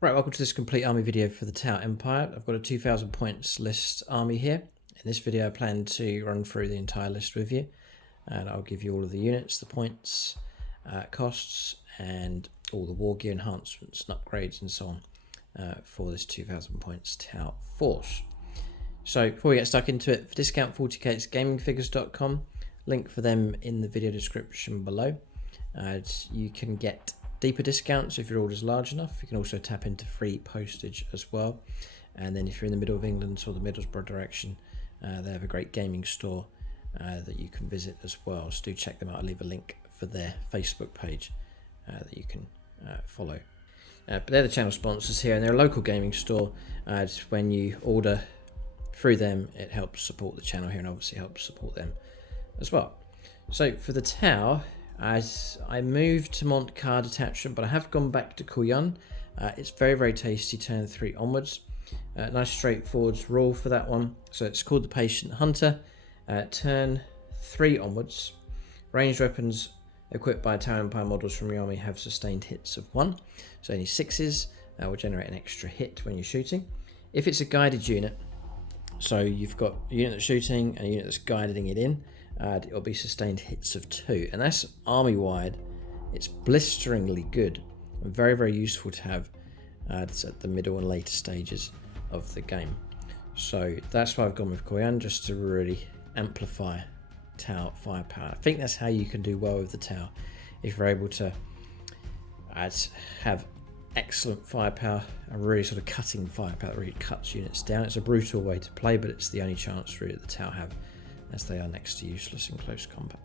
Right, welcome to this complete army video for the Tau Empire. I've got a 2000 points list army here. In this video I plan to run through the entire list with you, and I'll give you all of the units, the points, costs, and all the war gear enhancements and upgrades and so on for this 2000 points Tau force. So before we get stuck into it, for discount 40K it's gamingfigures.com, link for them in the video description below. You can get deeper discounts if your order is large enough. You can also tap into free postage as well. And then if you're in the middle of England or the Middlesbrough direction, they have a great gaming store that you can visit as well. So do check them out. I'll leave a link for their Facebook page that you can follow. But they're the channel sponsors here, and they're a local gaming store. When you order through them, it helps support the channel here and obviously helps support them as well. So for the Tau, as I moved to Cadre Detachment, but I have gone back to Kauyon. It's very, very tasty, turn 3 onwards. Nice straightforward rule for that one. So it's called the Patient Hunter. Turn 3 onwards. Ranged weapons equipped by Tau Empire models from your army have sustained hits of 1. So only 6s will generate an extra hit when you're shooting. If it's a guided unit, so you've got a unit that's shooting and a unit that's guiding it in, it'll be sustained hits of 2, and that's army wide. It's blisteringly good and very, very useful to have at the middle and later stages of the game. So that's why I've gone with Kauyon, just to really amplify Tau firepower. I think that's how you can do well with the Tau, if you're able to have excellent firepower and really sort of cutting firepower that really cuts units down. It's a brutal way to play, but it's the only chance really that the Tau have, as they are next to useless in close combat.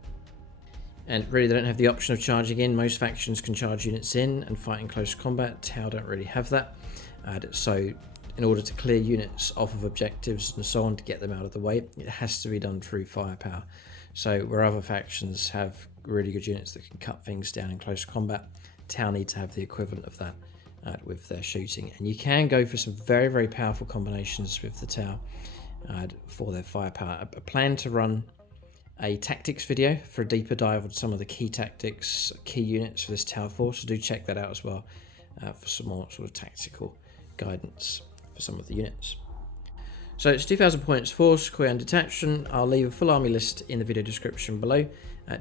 And really they don't have the option of charging in. Most factions can charge units in and fight in close combat. Tau don't really have that. So in order to clear units off of objectives and so on, to get them out of the way, it has to be done through firepower. So where other factions have really good units that can cut things down in close combat, Tau need to have the equivalent of that with their shooting. And you can go for some very, very powerful combinations with the Tau for their firepower. I plan to run a tactics video for a deeper dive on some of the key tactics, key units for this Tau force, so do check that out as well for some more sort of tactical guidance for some of the units. So it's 2000 points force, Kauyon Detachment. I'll leave a full army list in the video description below.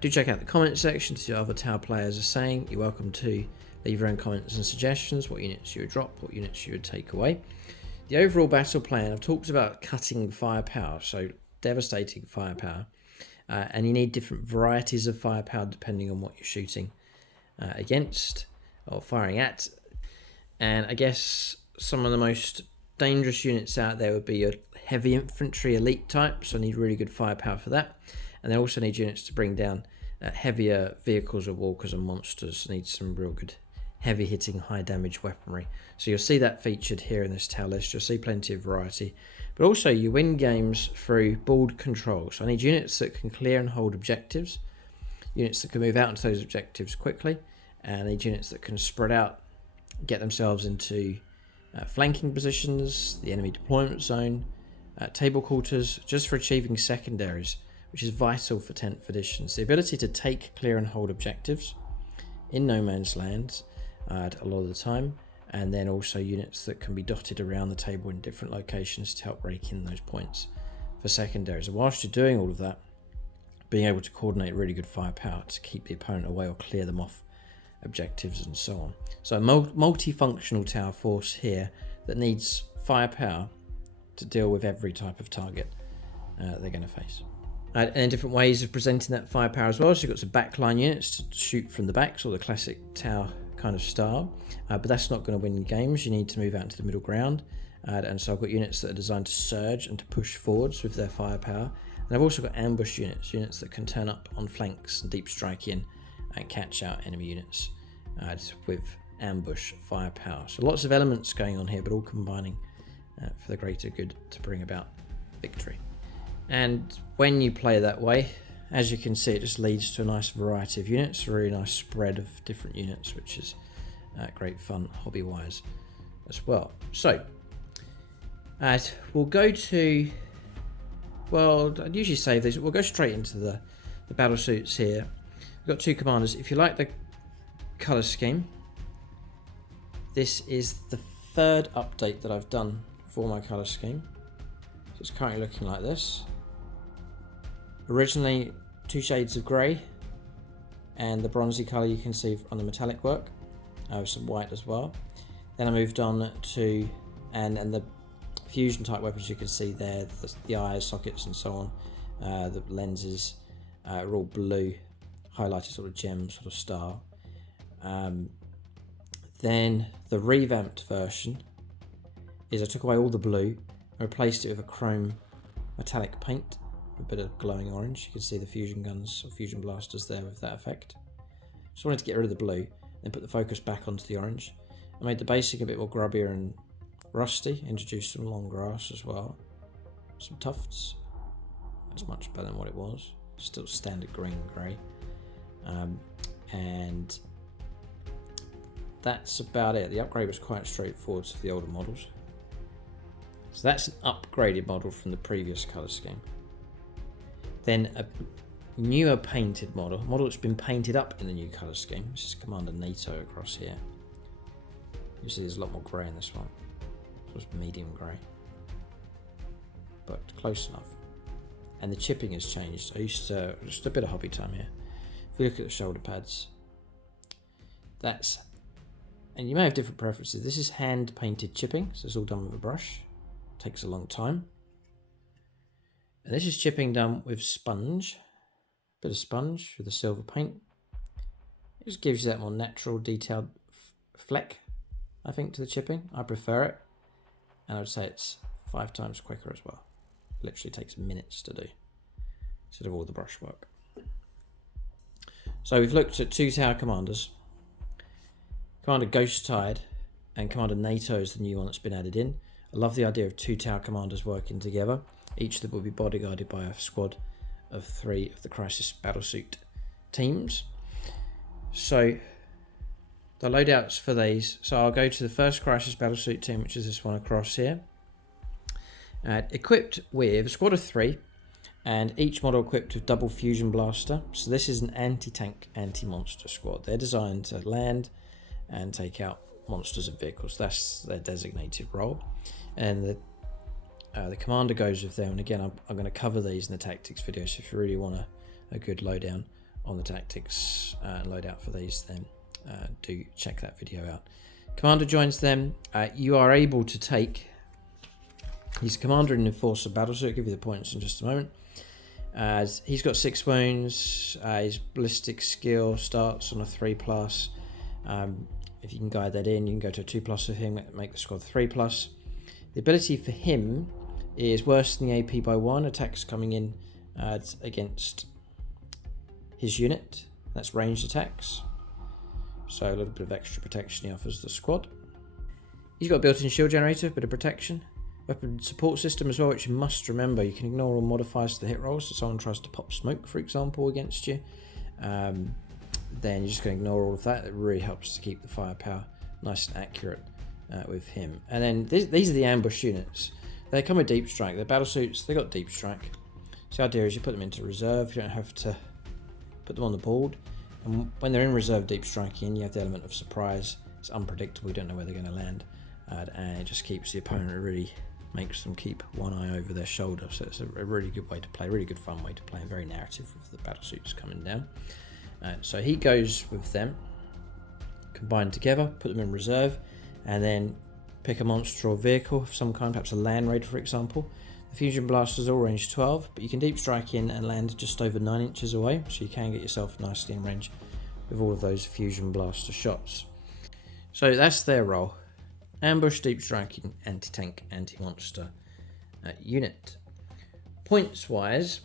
Do check out the comment section to see what other Tau players are saying. You're welcome to leave your own comments and suggestions, what units you would drop, what units you would take away. The overall battle plan, I've talked about cutting firepower, so devastating firepower, and you need different varieties of firepower depending on what you're shooting against or firing at. And I guess some of the most dangerous units out there would be your heavy infantry elite type, so I need really good firepower for that. And they also need units to bring down heavier vehicles or walkers and monsters. Need some real good heavy hitting, high damage weaponry. So you'll see that featured here in this Tau list. You'll see plenty of variety. But also you win games through board control. So I need units that can clear and hold objectives, units that can move out into those objectives quickly, and I need units that can spread out, get themselves into flanking positions, the enemy deployment zone, table quarters, just for achieving secondaries, which is vital for 10th editions. The ability to take, clear and hold objectives in no man's land a lot of the time, and then also units that can be dotted around the table in different locations to help rake in those points for secondaries. And whilst you're doing all of that, being able to coordinate really good firepower to keep the opponent away or clear them off objectives and so on. So a multifunctional Tau force here that needs firepower to deal with every type of target they're going to face. And different ways of presenting that firepower as well. So you've got some backline units to shoot from the backs, or the classic Tau kind of style, but that's not going to win you games. You need to move out into the middle ground, and so I've got units that are designed to surge and to push forwards with their firepower. And I've also got ambush units that can turn up on flanks and deep strike in and catch out enemy units with ambush firepower. So lots of elements going on here, but all combining for the greater good to bring about victory. And when you play that way, as you can see, it just leads to a nice variety of units, a really nice spread of different units, which is great fun hobby-wise as well. So we'll go to, well, I'd usually save these. We'll go straight into the battle suits here. We've got two commanders. If you like the colour scheme, this is the third update that I've done for my colour scheme. So it's currently looking like this. Originally 2 shades of grey and the bronzy colour you can see on the metallic work, with some white as well. Then I moved on to, and the fusion type weapons you can see there, the eyes, sockets and so on, the lenses are all blue, highlighted sort of gem sort of style. Then the revamped version is I took away all the blue and replaced it with a chrome metallic paint, a bit of glowing orange. You can see the fusion guns or fusion blasters there with that effect. Just wanted to get rid of the blue and put the focus back onto the orange. I made the basic a bit more grubbier and rusty, introduced some long grass as well, some tufts. That's much better than what it was. Still standard green and grey. And that's about it. The upgrade was quite straightforward for the older models. So that's an upgraded model from the previous colour scheme. Then a newer painted model, a model that's been painted up in the new colour scheme. This is Commander NATO across here. You see there's a lot more grey in this one. So it's medium grey. But close enough. And the chipping has changed. I used to, just a bit of hobby time here. If we look at the shoulder pads, that's, and you may have different preferences. This is hand painted chipping, so it's all done with a brush. Takes a long time. And this is chipping done with sponge, bit of sponge with a silver paint. It just gives you that more natural, detailed fleck, I think, to the chipping. I prefer it, and I would say it's 5 times quicker as well. Literally takes minutes to do instead of all the brushwork. So we've looked at 2 tower commanders. Commander Ghost Tide and Commander NATO is the new one that's been added in. I love the idea of 2 tower commanders working together. Each of them will be bodyguarded by a squad of 3 of the Crisis Battlesuit teams. So the loadouts for these. So I'll go to the first Crisis Battlesuit team, which is this one across here. Equipped with a squad of 3, and each model equipped with double fusion blaster. So this is an anti-tank, anti-monster squad. They're designed to land and take out monsters and vehicles. That's their designated role. And the commander goes with them. And again, I'm going to cover these in the tactics video. So if you really want a good lowdown on the tactics and loadout for these, then do check that video out. Commander joins them. You are able to take. He's a commander in Enforcer Battlesuit. I'll give you the points in just a moment. He's got 6 wounds. His ballistic skill starts on a 3+. If you can guide that in, you can go to a 2+ with him, make the squad 3+. The ability for him is worse than the AP by 1. Attacks coming in against his unit. That's ranged attacks. So a little bit of extra protection he offers the squad. He's got a built-in shield generator, a bit of protection. Weapon support system as well, which you must remember. You can ignore all modifiers to the hit rolls. So someone tries to pop smoke, for example, against you. Then you're just going to ignore all of that. It really helps to keep the firepower nice and accurate with him. And then these are the ambush units. They come with deep strike. They're battle suits. They got deep strike. So the idea is you put them into reserve. You don't have to put them on the board. And when they're in reserve deep striking, you have the element of surprise. It's unpredictable. You don't know where they're going to land. And it just keeps the opponent, really makes them keep one eye over their shoulder. So it's a really good way to play, really good fun way to play, and very narrative with the battle suits coming down. So he goes with them, combined together, put them in reserve, and then pick a monster or vehicle of some kind, perhaps a land raider, for example. The fusion blasters are all range 12, but you can deep strike in and land just over 9 inches away, so you can get yourself nicely in range with all of those fusion blaster shots. So that's their role. Ambush, deep striking, anti-tank, anti-monster unit. Points-wise,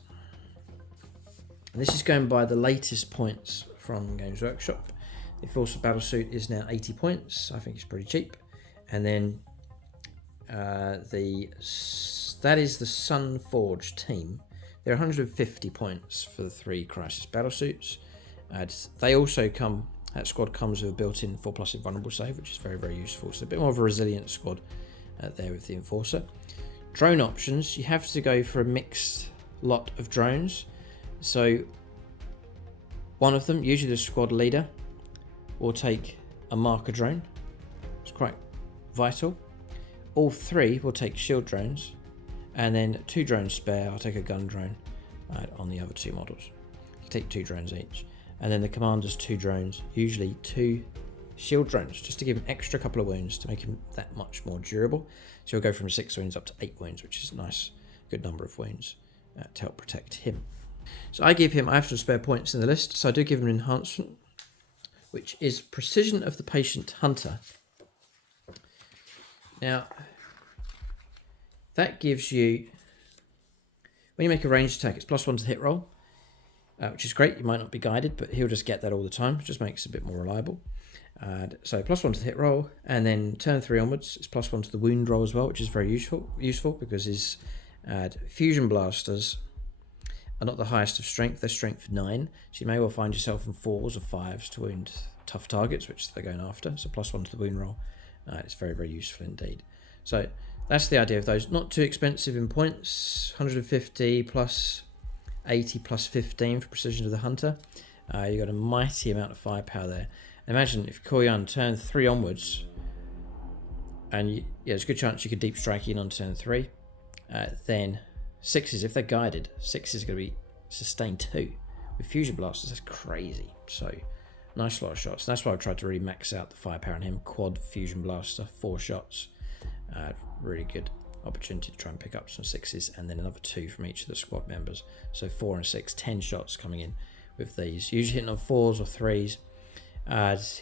and this is going by the latest points from Games Workshop. The Enforcer Battlesuit is now 80 points. I think it's pretty cheap. And then that is the Sunforge team. They're 150 points for the 3 Crisis Battlesuits. They also come. That squad comes with a built-in 4+ invulnerable save, which is very, very useful. So a bit more of a resilient squad there with the Enforcer. Drone options, you have to go for a mixed lot of drones. So one of them, usually the squad leader, will take a marker drone. It's quite vital. All 3 will take shield drones, and then 2 drones spare. I'll take a gun drone on the other 2 models. You take 2 drones each, and then the commander's 2 drones, usually 2 shield drones, just to give him extra couple of wounds to make him that much more durable. So he'll go from 6 wounds up to 8 wounds, which is a nice, good number of wounds to help protect him. So I have some spare points in the list, so I do give him an enhancement, which is Precision of the Patient Hunter. Now, that gives you, when you make a ranged attack, it's +1 to the hit roll, which is great. You might not be guided, but he'll just get that all the time. It just makes it a bit more reliable. So +1 to the hit roll, and then turn 3 onwards, it's +1 to the wound roll as well, which is very useful because his fusion blasters are not the highest of strength. They're strength 9, so you may well find yourself in 4s or 5s to wound tough targets, which they're going after. So +1 to the wound roll. It's very, very useful indeed. So that's the idea of those. Not too expensive in points. 150 plus 80 plus 15 for Precision of the Hunter. You've got a mighty amount of firepower there. Imagine if Kauyon turn 3 onwards, and there's a good chance you could deep strike in on turn 3. Then 6s, if they're guided, 6s are going to be sustained 2. With fusion blasters, that's crazy. So nice lot of shots. That's why I've tried to really max out the firepower on him. Quad fusion blaster, 4 shots. Really good opportunity to try and pick up some 6s, and then another 2 from each of the squad members. So 4 and 6, 10 shots coming in with these. Usually hitting on 4s or 3s.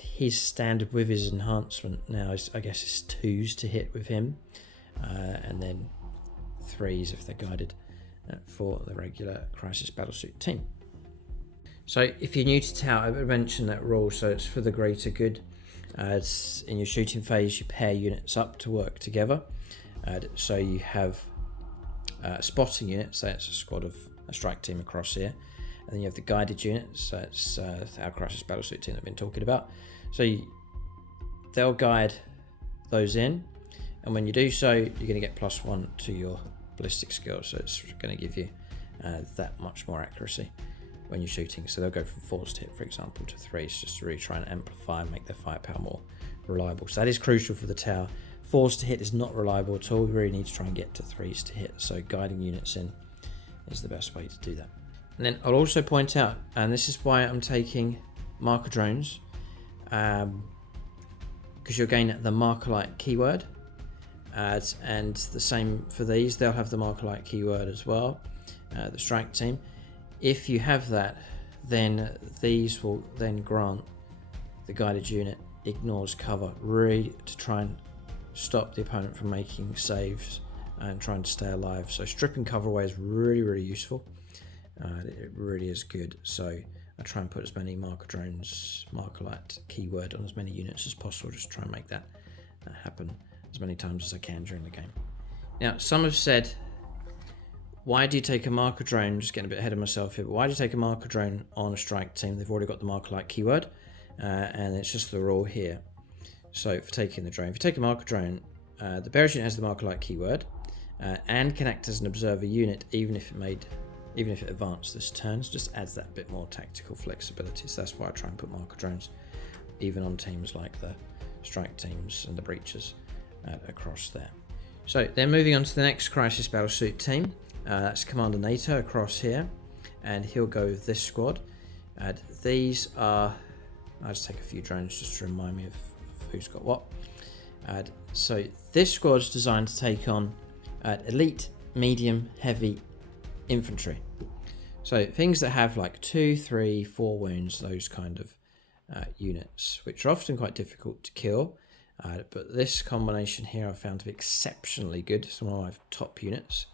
His standard with his enhancement now is, I guess, is 2s to hit with him, and then 3s if they're guided for the regular Crisis Battlesuit team. So if you're new to Tau, I would mention that rule, so it's for the greater good. In your shooting phase, you pair units up to work together. So you have spotting units, so it's a squad of a strike team across here. And then you have the guided units, so it's our Crisis Battlesuit team that I've been talking about. So they'll guide those in, and when you do so, you're going to get +1 to your ballistic skill, so it's going to give you that much more accuracy when you're shooting. So they'll go from 4s to hit, for example, to 3s, just to really try and amplify and make their firepower more reliable. So that is crucial for the tower. 4s to hit is not reliable at all. We really need to try and get to 3s to hit, so guiding units in is the best way to do that. And then I'll also point out, and this is why I'm taking marker drones, because you'll gain the marker-like keyword, and the same for these. They'll have the marker-like keyword as well, the strike team. If you have that, then these will then grant the guided unit ignores cover, really to try and stop the opponent from making saves and trying to stay alive. So stripping cover away is really, really useful. It really is good. So I try and put as many marker drones, marker-light keyword on as many units as possible, just try and make that happen as many times as I can during the game. Now, some have said, why do you take a marker drone? Just getting a bit ahead of myself here, but why do you take a marker drone on a strike team? They've already got the marker-light keyword, and it's just the rule here. So for taking the drone, if you take a marker drone, the bearer unit has the marker-light keyword, and can act as an observer unit even if it advanced this turn. So just adds that bit more tactical flexibility. So that's why I try and put marker drones even on teams like the strike teams and the breachers across there. So then moving on to the next Crisis Battlesuit team. That's Commander NATO across here, and he'll go with this squad. These are, I'll just take a few drones just to remind me of who's got what. So this squad's designed to take on elite, medium, heavy infantry. So things that have like 2, 3, 4 wounds, those kind of units, which are often quite difficult to kill. But this combination here I've found to be exceptionally good. It's one of my top units,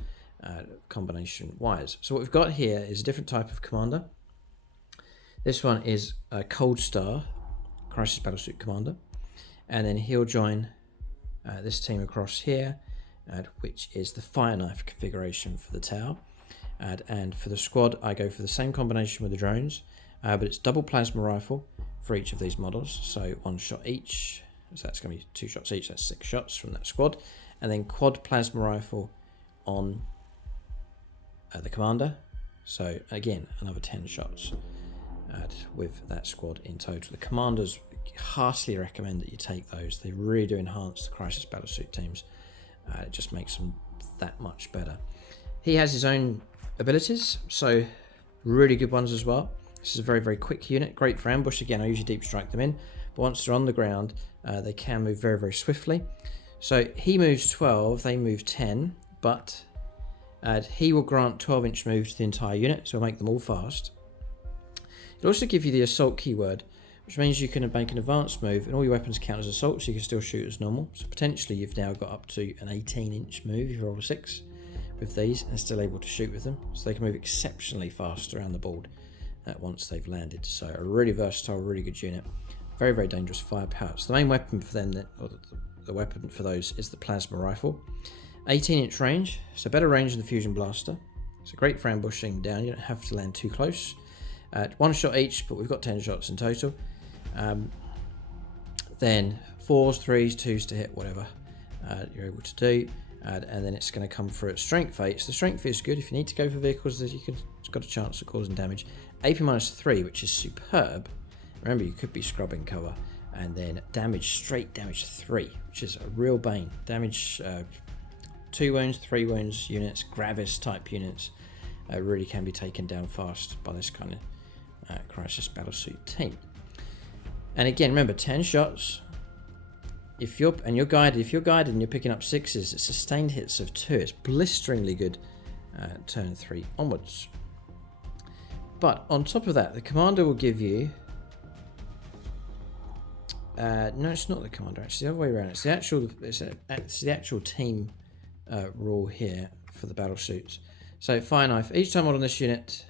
combination wise. So what we've got here is a different type of commander. This one is a Coldstar, Crisis Battlesuit commander. And then he'll join this team across here, which is the Fire Knife configuration for the tower. And for the squad, I go for the same combination with the drones, but it's double plasma rifle for each of these models. So 1 shot each. So that's going to be 2 shots each. That's 6 shots from that squad. And then quad plasma rifle on the commander. So again, another 10 shots with that squad in total. The commander's heartily recommend that you take those. They really do enhance the Crisis Battlesuit teams. It just makes them that much better. He has his own abilities, so really good ones as well. This is a very, very quick unit, great for ambush. Again, I usually deep strike them in, but once they're on the ground, they can move very, very swiftly. So he moves 12, they move 10, but he will grant 12-inch move to the entire unit, so it'll make them all fast. It'll also give you the assault keyword, which means you can make an advanced move and all your weapons count as assault, so you can still shoot as normal. So potentially you've now got up to an 18-inch move if you roll a 6 with these and still able to shoot with them. So they can move exceptionally fast around the board once they've landed. So a really versatile, really good unit. Very, very dangerous firepower. So the main weapon for them, or the weapon for those, is the plasma rifle. 18-inch range, so better range than the fusion blaster. So great for ambushing down. You don't have to land too close. 1 shot each, but we've got 10 shots in total. Then 4s, 3s, 2s to hit, whatever you're able to do. And then it's going to come through at strength 8. So the strength is good. If you need to go for vehicles, it's got a chance of causing damage. AP -3, which is superb. Remember, you could be scrubbing cover. And then damage, straight damage 3, which is a real bane. Damage 2 wounds, 3 wounds units, Gravis type units really can be taken down fast by this kind of Crisis Battlesuit team. And again, remember, 10 shots. If you're guided and you're picking up 6s, it's sustained hits of 2. It's blisteringly good turn 3 onwards. But on top of that, the commander will give you. No, it's not the commander. It's the other way around. It's the actual team rule here for the battle suits. So fire knife. Each time on this unit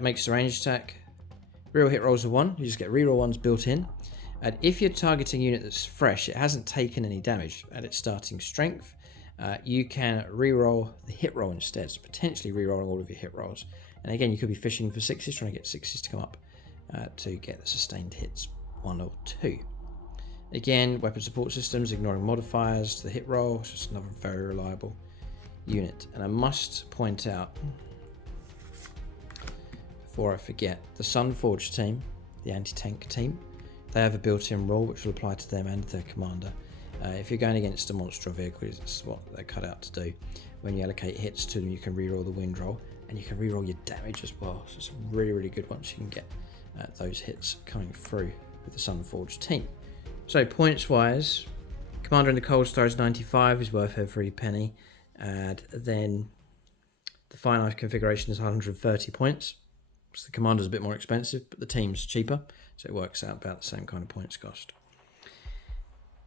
makes a ranged attack. Real hit rolls of 1. You just get reroll ones built in. And if you're targeting a unit that's fresh, it hasn't taken any damage at its starting strength, you can reroll the hit roll instead. So potentially rerolling all of your hit rolls. And again, you could be fishing for 6s, trying to get 6s to come up to get the sustained hits 1 or 2. Again, weapon support systems, ignoring modifiers to the hit roll. It's just another very reliable unit. And I must point out, before I forget, the Sunforge team, the anti-tank team, they have a built-in rule which will apply to them and their commander. If you're going against a monster vehicle, it's what they're cut out to do. When you allocate hits to them, you can reroll the wind roll, and you can reroll your damage as well. So it's really, really good once you can get those hits coming through with the Sunforge team. So points-wise, commander in the Coldstar is 95, is worth every penny. And then the fire knife configuration is 130 points. So the commander's a bit more expensive, but the team's cheaper. So it works out about the same kind of points cost.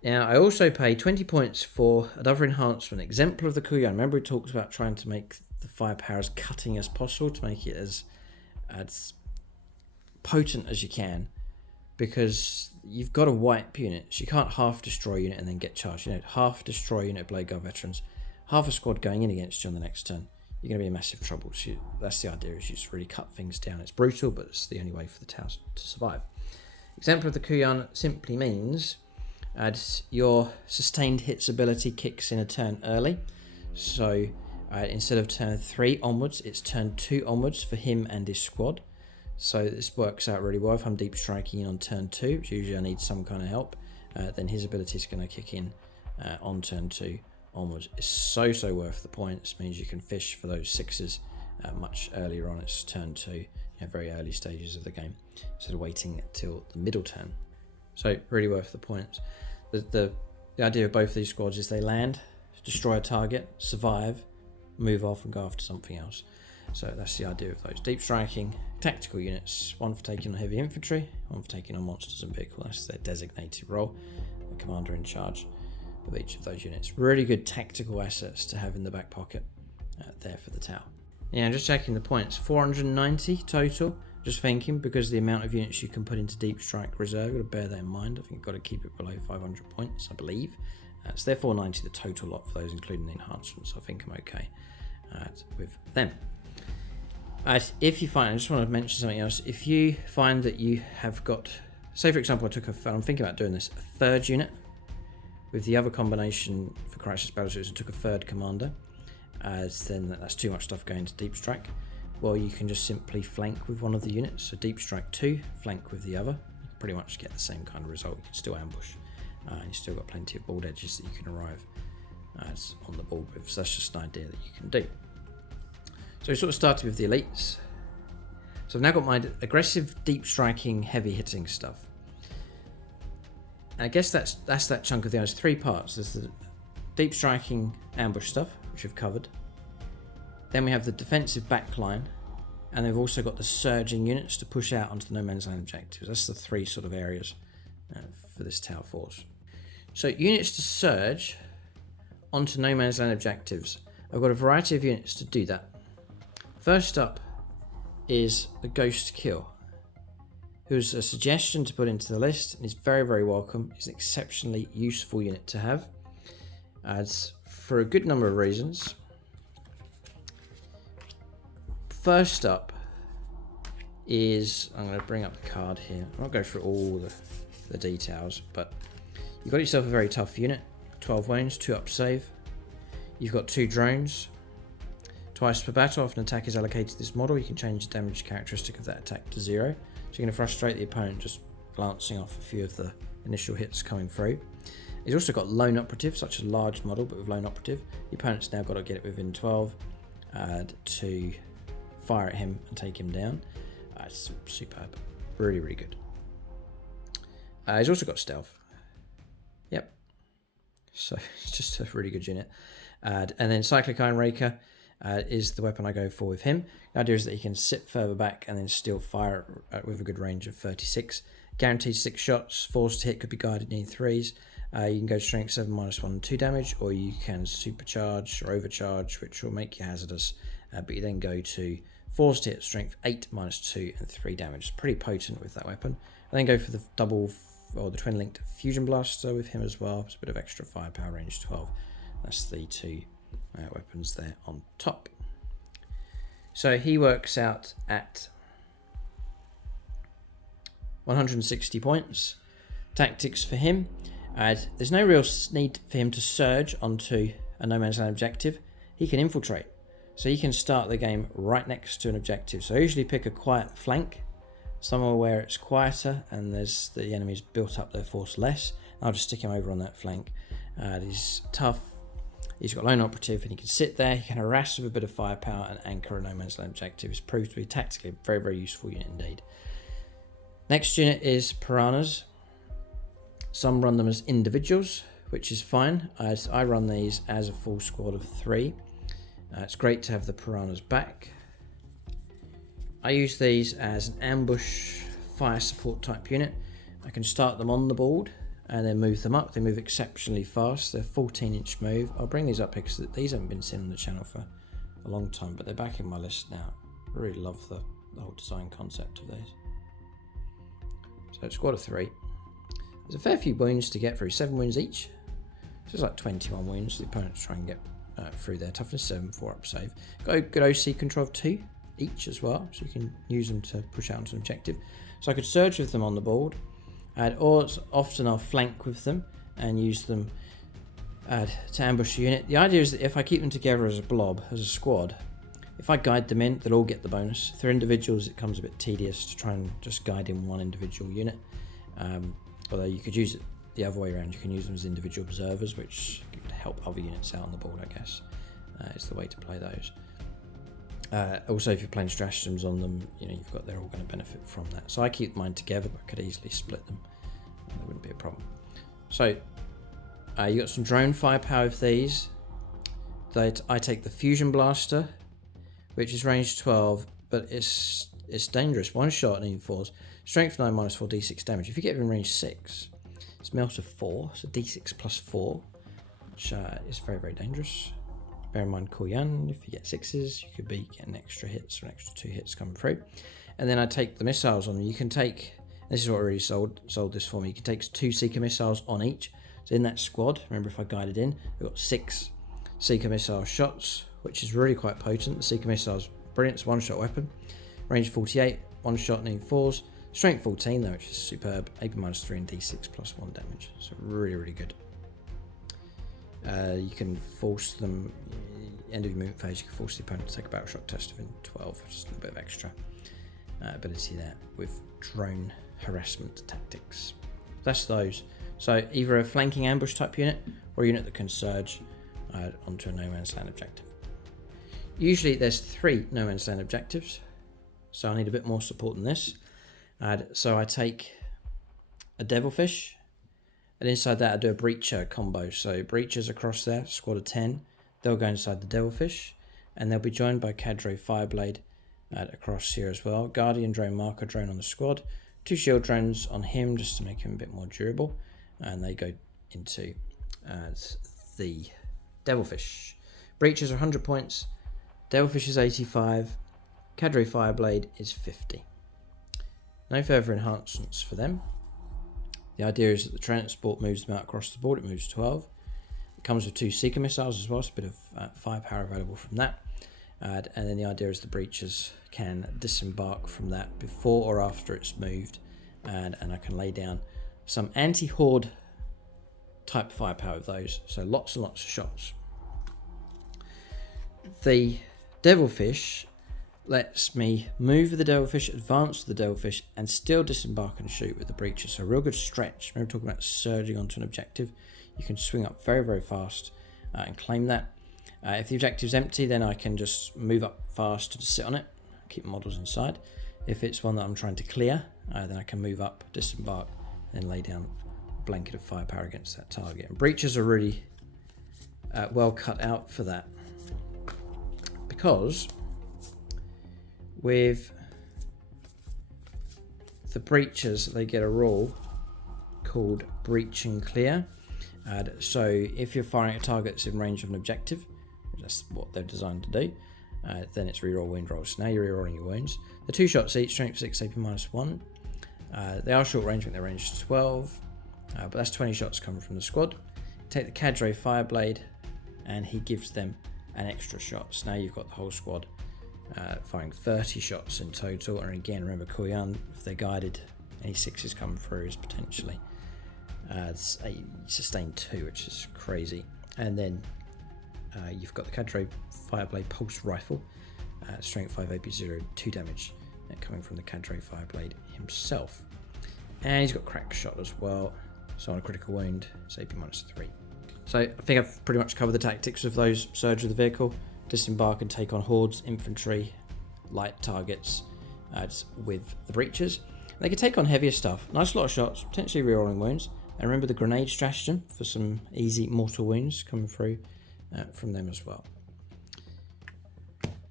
Now, I also pay 20 points for another enhancement, Exemplar of the Kauyon. Remember, we talked about trying to make the firepower as cutting as possible, to make it as potent as you can, because you've got to wipe units. You can't half destroy a unit and then get charged. You know, half destroy a unit of Blade Guard veterans, half a squad going in against you on the next turn. You're going to be in massive trouble. So that's the idea, is you just really cut things down. It's brutal, but it's the only way for the towers to survive. Exemplar of the Kauyon simply means your sustained hits ability kicks in a turn early. So instead of turn 3 onwards, it's turn 2 onwards for him and his squad. So this works out really well. If I'm deep striking in on turn 2, which usually I need some kind of help, then his ability is going to kick in on turn 2 onwards. It's so worth the points. It means you can fish for those 6s much earlier on. It's turn 2, very early stages of the game, instead of waiting till the middle turn. So really worth the points. The idea of both of these squads is they land, destroy a target, survive, move off and go after something else. So that's the idea of those. Deep striking tactical units, one for taking on heavy infantry, one for taking on monsters and vehicles. That's their designated role. The commander in charge of each of those units. Really good tactical assets to have in the back pocket there for the tower. Yeah, just checking the points. 490 total. Just thinking, because the amount of units you can put into Deep Strike Reserve, you've got to bear that in mind. I think you've got to keep it below 500 points, I believe. So they're 490 the total lot for those, including the enhancements. I think I'm okay with them. If you find, I just want to mention something else. If you find that you have got, say for example, I'm thinking about doing this, a third unit with the other combination for Crisis Battlesuits, and took a third commander, then that's too much stuff going to Deep Strike. Well, you can just simply flank with one of the units. So Deep Strike 2, flank with the other. pretty much get the same kind of result. You can still ambush, and you've still got plenty of board edges that you can arrive on the board with. So that's just an idea that you can do. So we sort of started with the elites. So I've now got my aggressive, deep striking, heavy hitting stuff. And I guess that's that chunk of the There's 3 parts. There's the deep striking ambush stuff, which we've covered. Then we have the defensive backline, and they've also got the surging units to push out onto the no man's land objectives. That's the 3 sort of areas for this tower force. So units to surge onto no man's land objectives. I've got a variety of units to do that. First up is the Ghost Kill, who's a suggestion to put into the list, and is very, very welcome. It's an exceptionally useful unit to have, as for a good number of reasons. First up is, I'm going to bring up the card here. I won't go through all the details, but you've got yourself a very tough unit. 12 wounds, 2 up save. You've got 2 drones. Twice per battle, if an attack is allocated to this model, you can change the damage characteristic of that attack to 0. So you're going to frustrate the opponent just glancing off a few of the initial hits coming through. He's also got lone operative, such a large model, but with lone operative. The opponent's now got to get it within 12 to fire at him and take him down. It's superb. Really, really good. He's also got stealth. Yep. So it's just a really good unit. And then Cyclic Iron Raker is the weapon I go for with him. The idea is that he can sit further back and then still fire with a good range of 36. Guaranteed 6 shots. Forced to hit, could be guided in 3s. You can go strength 7 -1 and 2 damage, or you can supercharge or overcharge, which will make you hazardous. But you then go to forced hit, strength 8 -2 and 3 damage. It's pretty potent with that weapon. And then go for the double or the twin linked fusion blaster with him as well. It's a bit of extra firepower, range 12. That's the 2 weapons there on top. So he works out at 160 points. Tactics for him. There's no real need for him to surge onto a no man's land objective. He can infiltrate. So he can start the game right next to an objective. So I usually pick a quiet flank, somewhere where it's quieter and there's the enemy's built up their force less. I'll just stick him over on that flank. He's tough. He's got lone operative and he can sit there. He can harass with a bit of firepower and anchor a no man's land objective. It's proved to be tactically a very, very useful unit indeed. Next unit is Piranhas. Some run them as individuals, which is fine. I run these as a full squad of 3. It's great to have the Piranhas back. I use these as an ambush fire support type unit. I can start them on the board and then move them up. They move exceptionally fast. They're 14-inch move. I'll bring these up here because these haven't been seen on the channel for a long time, but they're back in my list now. I really love the whole design concept of these. So squad of 3. There's a fair few wounds to get through, 7 wounds each. So it's like 21 wounds. The opponents try and get through their toughness 7, 4 up save. Got a good OC control of 2 each as well, so you can use them to push out onto an objective. So I could surge with them on the board, or often I'll flank with them and use them to ambush a unit. The idea is that if I keep them together as a blob, as a squad, if I guide them in, they'll all get the bonus. If they're individuals, it becomes a bit tedious to try and just guide in one individual unit. Although you could use it the other way around, you can use them as individual observers, which could help other units out on the board, I guess. Is the way to play those. Also, if you're playing stratagems on them, they're all going to benefit from that. So I keep mine together, but could easily split them. That wouldn't be a problem. So you got some drone firepower with these. I take the fusion blaster, which is range 12, but it's dangerous. 1 shot and even 4s. Strength 9 -4 d6 damage. If you get it in range 6, it's melt of 4, so d6 + 4, which is very, very dangerous. Bear in mind Kauyon, if you get 6s, you could be getting extra hits or an extra 2 hits coming through. And then I take the missiles on them. You can take, this is what really sold this for me, you can take 2 Seeker missiles on each. So in that squad, remember if I guided in, we've got 6 Seeker missile shots, which is really quite potent. The Seeker missile's brilliant, it's a 1-shot weapon. Range 48, 1 shot and 4s. Strength 14 though, which is superb. AP -3 and d6 + 1 damage. So really, really good. You can force them, end of your movement phase, you can force the opponent to take a battle shock test within 12, just a little bit of extra ability there with drone harassment tactics. That's those. So either a flanking ambush type unit or a unit that can surge onto a no man's land objective. Usually there's 3 no man's land objectives, so I need a bit more support than this. So I take a Devilfish, and inside that I do a Breacher combo. So Breachers across there, squad of 10, they'll go inside the Devilfish, and they'll be joined by Cadre Fireblade across here as well. Guardian drone, marker drone on the squad, 2 shield drones on him just to make him a bit more durable, and they go into the Devilfish. Breachers are 100 points, Devilfish is 85, Cadre Fireblade is 50. No further enhancements for them. The idea is that the transport moves them out across the board. It moves 12. It comes with 2 Seeker missiles as well, so a bit of firepower available from that. And then the idea is the breachers can disembark from that before or after it's moved, and I can lay down some anti-horde type firepower with those. So lots and lots of shots. The Devilfish lets me move with the Devilfish, advance with the Devilfish, and still disembark and shoot with the breacher. So a real good stretch. Remember talking about surging onto an objective. You can swing up very, very fast and claim that. If the objective's empty, then I can just move up fast to sit on it, keep models inside. If it's one that I'm trying to clear, then I can move up, disembark, and lay down a blanket of firepower against that target. And breachers are really well cut out for that, because with the breachers, they get a rule called breach and clear. So if you're firing at a target that's in range of an objective, that's what they're designed to do, then it's reroll wound rolls. Now you're rerolling your wounds. The 2 shots each, strength 6, AP -1. They are short range, I think they're range 12, but that's 20 shots coming from the squad. Take the Cadre Fireblade, and he gives them an extra shot. So now you've got the whole squad firing 30 shots in total. And again, remember Kauyon, if they're guided, any 6s coming through is potentially a sustained 2, which is crazy. And then you've got the Cadre Fireblade Pulse Rifle, strength 5, AP 0, 2 damage coming from the Cadre Fireblade himself. And he's got crack shot as well, so on a critical wound, it's AP -3. So I think I've pretty much covered the tactics of those. Surge with the vehicle, disembark and take on hordes, infantry, light targets with the breachers. They can take on heavier stuff, nice lot of shots, potentially rerolling wounds. And remember the grenade stratagem for some easy mortal wounds coming through from them as well.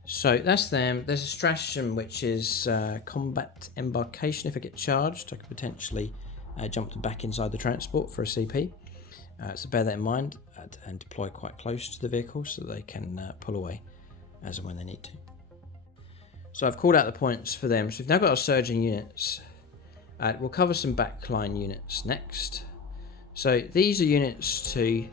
So that's them. There's a stratagem which is combat embarkation. If I get charged, I could potentially jump back inside the transport for a CP. So bear that in mind and deploy quite close to the vehicle so they can pull away as and when they need to. So I've called out the points for them. So we've now got our surging units. We'll cover some backline units next. So these are units to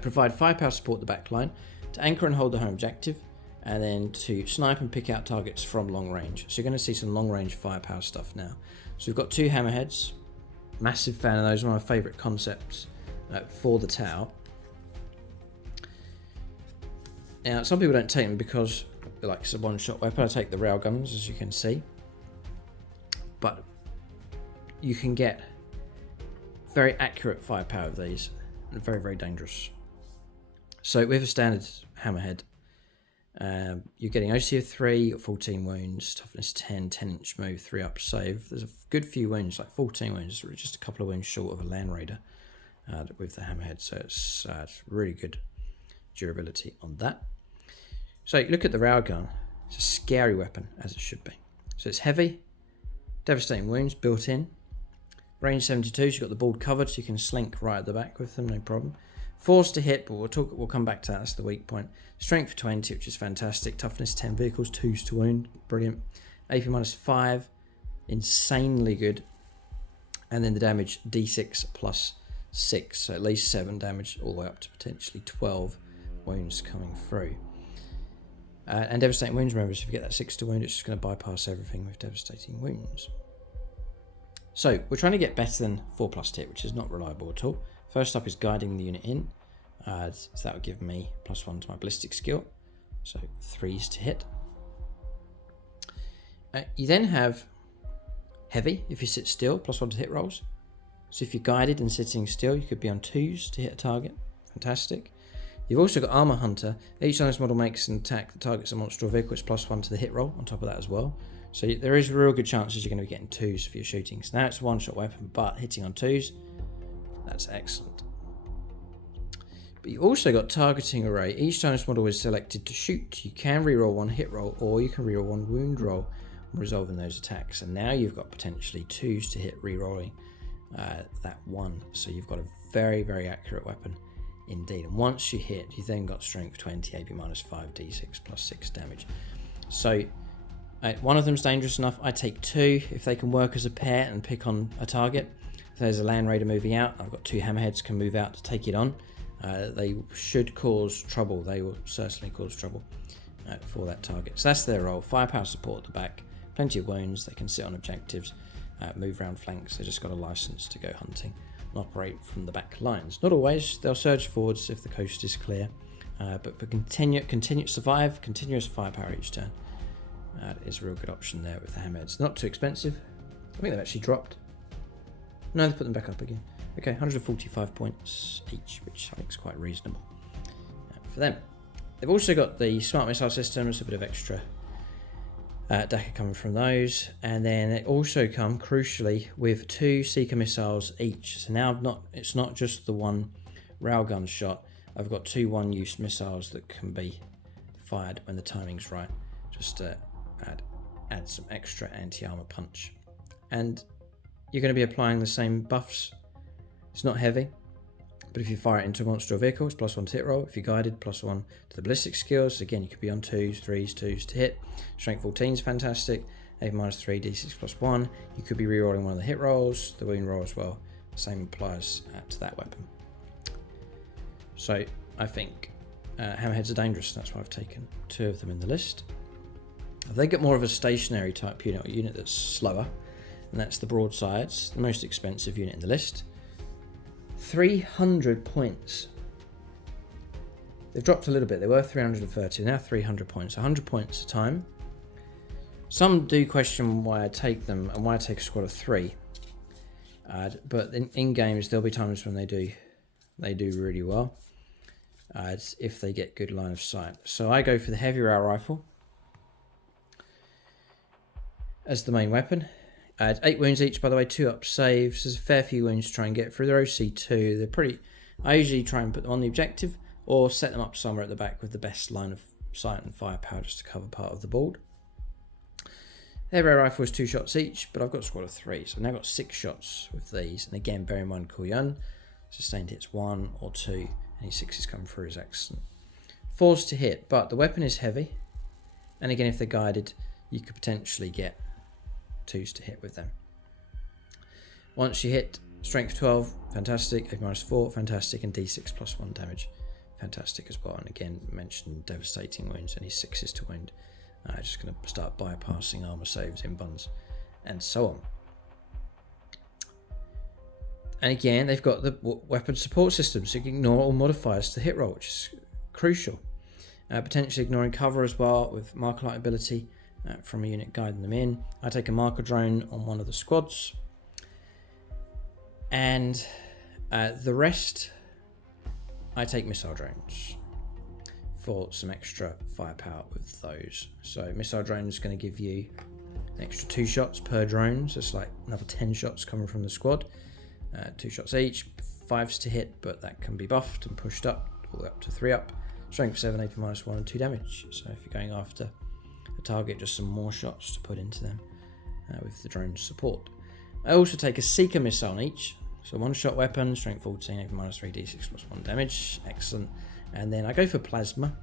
provide firepower support the backline, to anchor and hold the home objective, and then to snipe and pick out targets from long range. So you're going to see some long range firepower stuff now. So we've got 2 hammerheads. Massive fan of those, one of my favourite concepts for the Tau. Now, some people don't take them because like it's a one-shot weapon. I take the railguns, as you can see, but you can get very accurate firepower of these, and very, very dangerous. So with a standard hammerhead, you're getting OC of 3, 14 wounds, toughness 10, 10-inch move, 3 up save. There's a good few wounds, like 14 wounds, just a couple of wounds short of a Land Raider with the hammerhead. So it's really good durability on that. So look at the railgun. It's a scary weapon, as it should be. So it's heavy, devastating wounds built in. Range 72, so you've got the board covered, so you can slink right at the back with them, no problem. Force to hit, but we'll come back to that. That's the weak point. Strength 20, which is fantastic. Toughness 10, vehicles 2s to wound, brilliant. AP -5, insanely good. And then the damage D6 plus 6, so at least 7 damage, all the way up to potentially 12 wounds coming through. And devastating wounds, remember, so if you get that 6 to wound, it's just going to bypass everything with devastating wounds. So we're trying to get better than 4+ hit, which is not reliable at all. First up is guiding the unit in. So that would give me +1 to my ballistic skill. So 3s to hit. You then have heavy if you sit still, +1 to hit rolls. So if you're guided and sitting still, you could be on 2s to hit a target. Fantastic. You've also got Armor Hunter. Each time this model makes an attack that targets a monster or vehicle, it's +1 to the hit roll on top of that as well. So there is real good chances you're going to be getting 2s for your shooting. So now it's a one-shot weapon, but hitting on 2s, that's excellent. But you've also got Targeting Array. Each time this model is selected to shoot, you can reroll 1 hit roll, or you can reroll 1 wound roll, resolving those attacks. And now you've got potentially 2s to hit rerolling that 1. So you've got a very, very accurate weapon indeed. And once you hit, you then got strength 20, AP -5, D6 +6 damage. So one of them's dangerous enough. I take 2 if they can work as a pair and pick on a target. If there's a Land Raider moving out, I've got 2 Hammerheads can move out to take it on. They should cause trouble. They will certainly cause trouble for that target. So that's their role. Firepower support at the back, plenty of wounds. They can sit on objectives, move around flanks. They just got a license to go hunting and operate from the back lines. Not always. They'll surge forwards if the coast is clear, but survive continuous firepower each turn. Is a real good option there with the Hammerheads. Not too expensive. I think they've actually dropped. No, they put them back up again. Okay, 145 points each, which I think is quite reasonable for them. They've also got the smart missile systems, a bit of extra DACA coming from those, and then they also come crucially with 2 Seeker missiles each. So now it's not just the 1 railgun shot. I've got 2 one-use missiles that can be fired when the timing's right, just to add some extra anti-armor punch. And you're going to be applying the same buffs. It's not heavy, but if you fire it into a monster or vehicle, it's +1 to hit roll. If you're guided, +1 to the ballistic skills. Again, you could be on 2s, 3s, 2s to hit. Strength 14 is fantastic. AP -3, D6 +1. You could be rerolling one of the hit rolls, the wound roll as well. Same applies to that weapon. So I think Hammerheads are dangerous. That's why I've taken 2 of them in the list. They get more of a stationary type unit, or a unit that's slower, and that's the broadsides, the most expensive unit in the list. 300 points. They've dropped a little bit. They were 330, now 300 points. 100 points a time. Some do question why I take them and why I take a squad of 3. But in games, there'll be times when they do really well. If they get good line of sight. So I go for the heavy rail rifle as the main weapon. 8 wounds each, by the way, 2 up saves. There's a fair few wounds to try and get through. They're OC2. They're pretty. I usually try and put them on the objective or set them up somewhere at the back with the best line of sight and firepower just to cover part of the board. The heavy rail rifle is 2 shots each, but I've got a squad of 3, so I've now got 6 shots with these. And again, bear in mind Kauyon, sustained hits 1 or 2. Any 6s come through is excellent. 4s to hit, but the weapon is heavy. And again, if they're guided, you could potentially get 2s to hit with them. Once you hit, strength 12, fantastic. AP -4, fantastic. And D6 +1 damage, fantastic as well. And again, mentioned devastating wounds, any 6s to wound. Just going to start bypassing armor saves in buns and so on. And again, they've got the weapon support system, so you can ignore all modifiers to hit roll, which is crucial. Potentially ignoring cover as well with marker light ability from a unit guiding them in. I take a marker drone on one of the squads. And the rest, I take missile drones for some extra firepower with those. So missile drone is going to give you an extra 2 shots per drone, so it's like another 10 shots coming from the squad. 2 shots each, 5s to hit, but that can be buffed and pushed up all the way up to 3 up. Strength 7, AP -1 and 2 damage. So if you're going after a target, just some more shots to put into them with the drone support. I also take a Seeker missile on each. So 1-shot weapon, strength 14, AP -3, D6 +1 damage. Excellent. And then I go for plasma.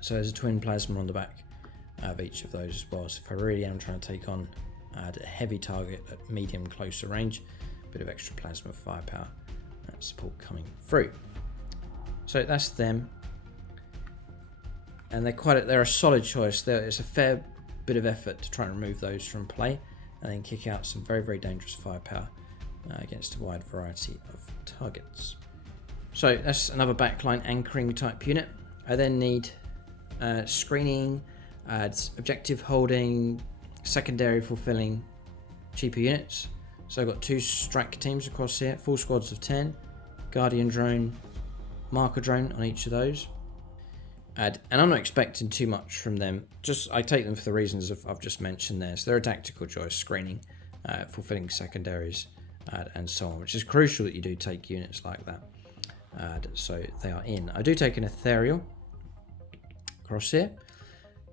So there's a twin plasma on the back of each of those as well. So if I really am trying to take on a heavy target at medium closer range, a bit of extra plasma firepower support coming through. So that's them. And they're a solid choice. It's a fair bit of effort to try and remove those from play and then kick out some very, very dangerous firepower against a wide variety of targets. So that's another backline anchoring type unit. I then need screening, objective holding, secondary fulfilling, cheaper units. So I've got 2 strike teams across here, full squads of 10, Guardian drone, marker drone on each of those. And I'm not expecting too much from them. Just I take them for the reasons I've just mentioned there. So they're a tactical choice, screening, fulfilling secondaries, and so on, which is crucial that you do take units like that. So they are in. I do take an Ethereal across here.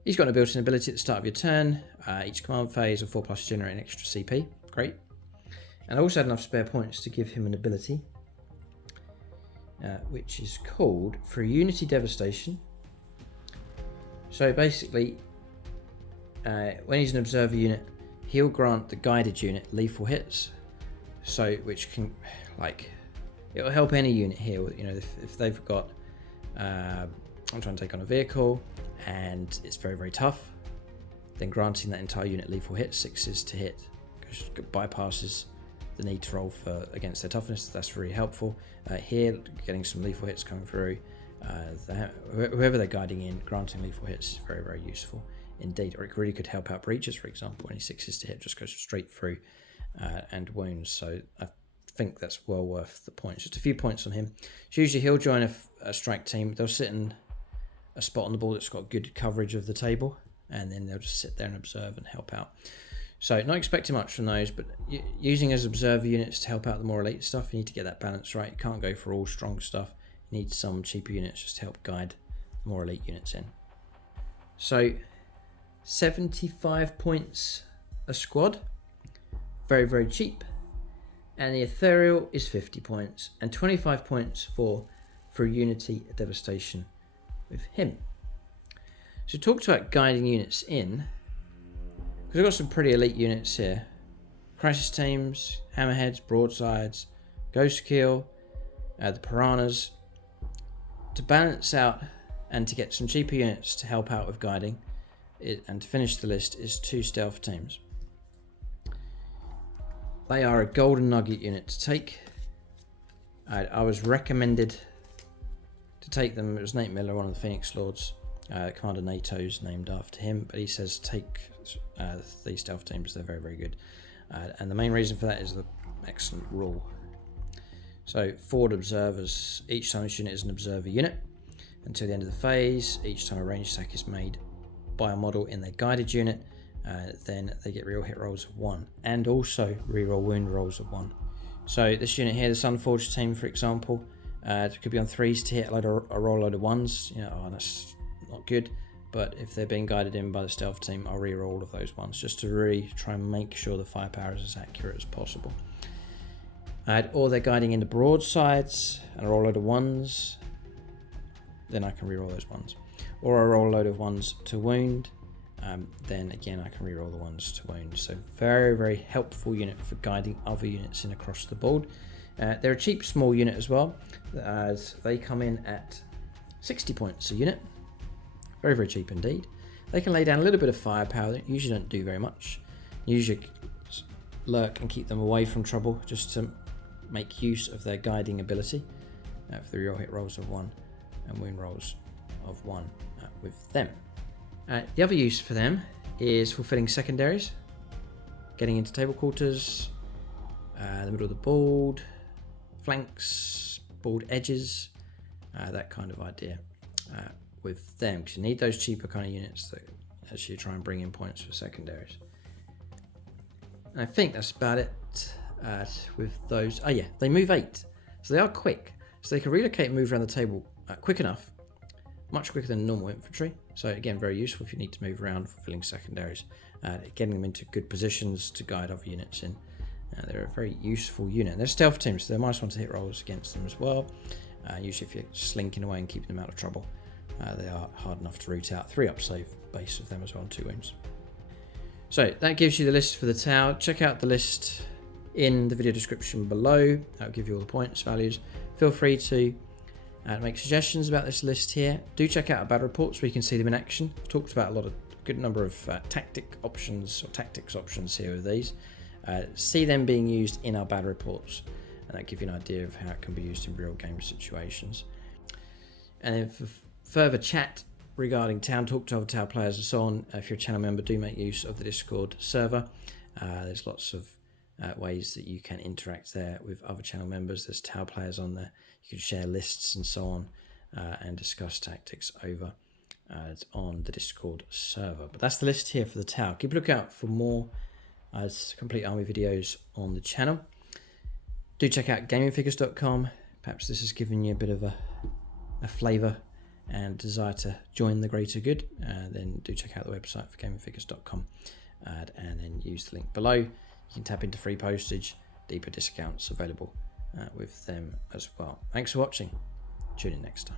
He's got a built-in ability at the start of your turn. Each command phase of 4+ generate an extra CP. Great. And I also had enough spare points to give him an ability, which is called for Unity Devastation. So basically, when he's an observer unit, he'll grant the guided unit lethal hits. So which can, like, it'll help any unit here. You know, if they've got, I'm trying to take on a vehicle and it's very, very tough, then granting that entire unit lethal hit, 6s to hit, bypasses the need to roll for against their toughness. That's really helpful. Here, getting some lethal hits coming through. Whoever they're guiding in, granting lethal hits is very, very useful indeed. Or it really could help out breaches, for example. Any 6s to hit just goes straight through and wounds. So I think that's well worth the points. Just a few points on him. So usually he'll join a strike team. They'll sit in a spot on the board that's got good coverage of the table, and then they'll just sit there and observe and help out. So not expecting much from those, but using as observer units to help out the more elite stuff, you need to get that balance right. You can't go for all strong stuff. You need some cheaper units just to help guide more elite units in. So 75 points a squad. Very, very cheap. And the Ethereal is 50 points and 25 points for Unity Devastation with him. So talked about guiding units in, because I've got some pretty elite units here. Crisis teams, hammerheads, broadsides, ghost kill, the piranhas. To balance out and to get some cheaper units to help out with guiding, and to finish the list, is 2 stealth teams. They are a golden nugget unit to take. I was recommended to take them. It was Nate Miller, one of the Phoenix Lords. Commander NATO's named after him, but he says take these stealth teams. They're very, very good. And the main reason for that is the excellent rule. So forward observers, each time this unit is an observer unit until the end of the phase. Each time a range attack is made by a model in their guided unit, then they get real hit rolls of 1 and also reroll wound rolls of 1. So this unit here, the Sunforge team, for example, it could be on 3s to hit a roll load of 1s. You know, oh, that's not good. But if they're being guided in by the stealth team, I'll reroll all of those 1s just to really try and make sure the firepower is as accurate as possible. Or they're guiding into broadsides and I roll a load of 1s, then I can reroll those 1s. Or I roll a load of 1s to wound, then again I can reroll the 1s to wound. So very, very helpful unit for guiding other units in across the board. They're a cheap small unit as well, as they come in at 60 points a unit. Very, very cheap indeed. They can lay down a little bit of firepower that usually don't do very much. Usually lurk and keep them away from trouble just to make use of their guiding ability for the real hit rolls of 1 and wound rolls of 1 with them. The other use for them is fulfilling secondaries, getting into table quarters, the middle of the board, flanks, board edges, that kind of idea with them, because you need those cheaper kind of units that actually try and bring in points for secondaries. And I think that's about it with those. Oh yeah, they move 8, so they are quick, so they can relocate and move around the table quick enough, much quicker than normal infantry. So again, very useful if you need to move around, fulfilling secondaries, getting them into good positions to guide other units in. They're a very useful unit. And they're stealth teams, so they're minus 1 to hit rolls against them as well. Usually if you're slinking away and keeping them out of trouble, they are hard enough to root out. 3 up save base of them as well, and 2 wounds. So that gives you the list for the tower. Check out the list in the video description below. That'll give you all the points values. Feel free to make suggestions about this list here. Do check out our battle reports where you can see them in action. I've talked about a good number of tactics options here with these. See them being used in our battle reports, and that give you an idea of how it can be used in real game situations. And then for further chat regarding town, talk to other tower players and so on, if you're a channel member, do make use of the Discord server. There's lots of ways that you can interact there with other channel members. There's Tau players on there. You can share lists and so on, and discuss tactics over on the Discord server. But that's the list here for the Tau. Keep a lookout for more complete army videos on the channel. Do check out gamingfigures.com. Perhaps this has given you a bit of a flavour and desire to join the greater good. Then do check out the website for gamingfigures.com and then use the link below. You can tap into free postage, deeper discounts available with them as well. Thanks for watching. Tune in next time.